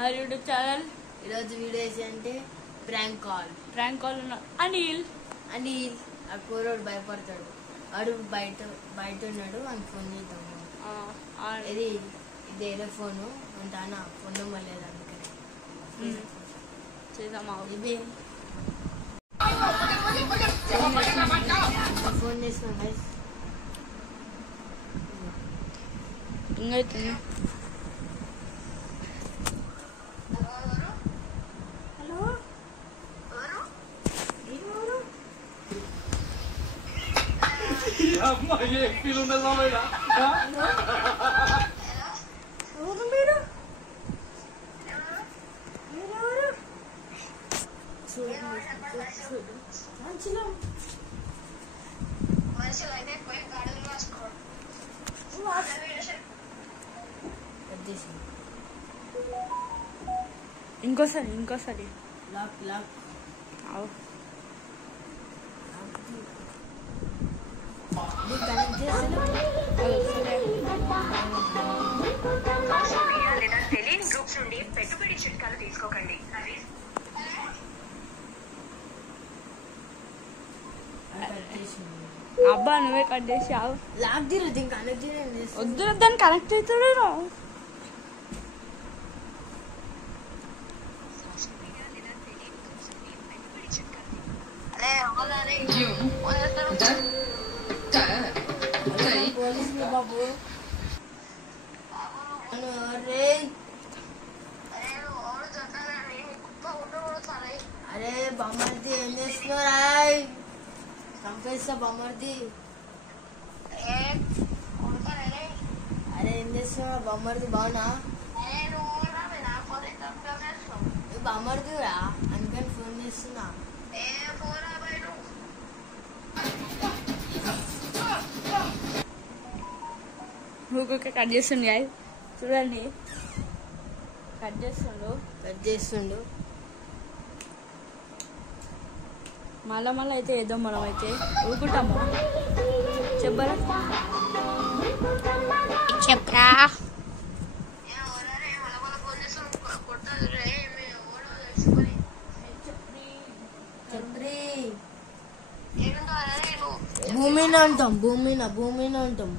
our YouTube channel. ఈరోజు video ఏంటంటే prank call Anil ఆ కూరోడు భయపడతాడు. వాడు బయట ఉన్నాడు. వానికి ఫోన్ చేద్దాము. ఇది ఏదో ఫోను ఉంటానా ఫోన్ నెంబర్ లేదు అందుకని చేద్దామా. ఇది ఫోన్ చేస్తున్నాం గైస్. ఇంకైతుంది. ఇంకోసారి లాక్ తెలియని గ్రూప్స్ నుండి పెట్టుబడి చిట్కాలు తీసుకోకండి. అబ్బా నువ్వే కట్ చేసావు. లాక్ తీరదు ఇంకా వద్దు దాన్ని కనెక్ట్ అవుతాడు. పోలీసులు బాబు అరే బొమ్మర్ది ఏం చేస్తున్నావు? చంపేస్తా బొమ్మర్ది. అరే ఏం చేస్తున్నావు బొమ్మర్ది? బాగున్నా బొమ్మర్ది రా అందుకని ఫోన్ చేస్తున్నా. ఊరికే కట్ చేస్తుండు గాయ్ చూడండి. కట్ చేస్తుండు. మళ్ళా అయితే వేద్దాం. మనం అయితే ఊరుకుంటాము. చెప్పరా భూమిని అంటాం.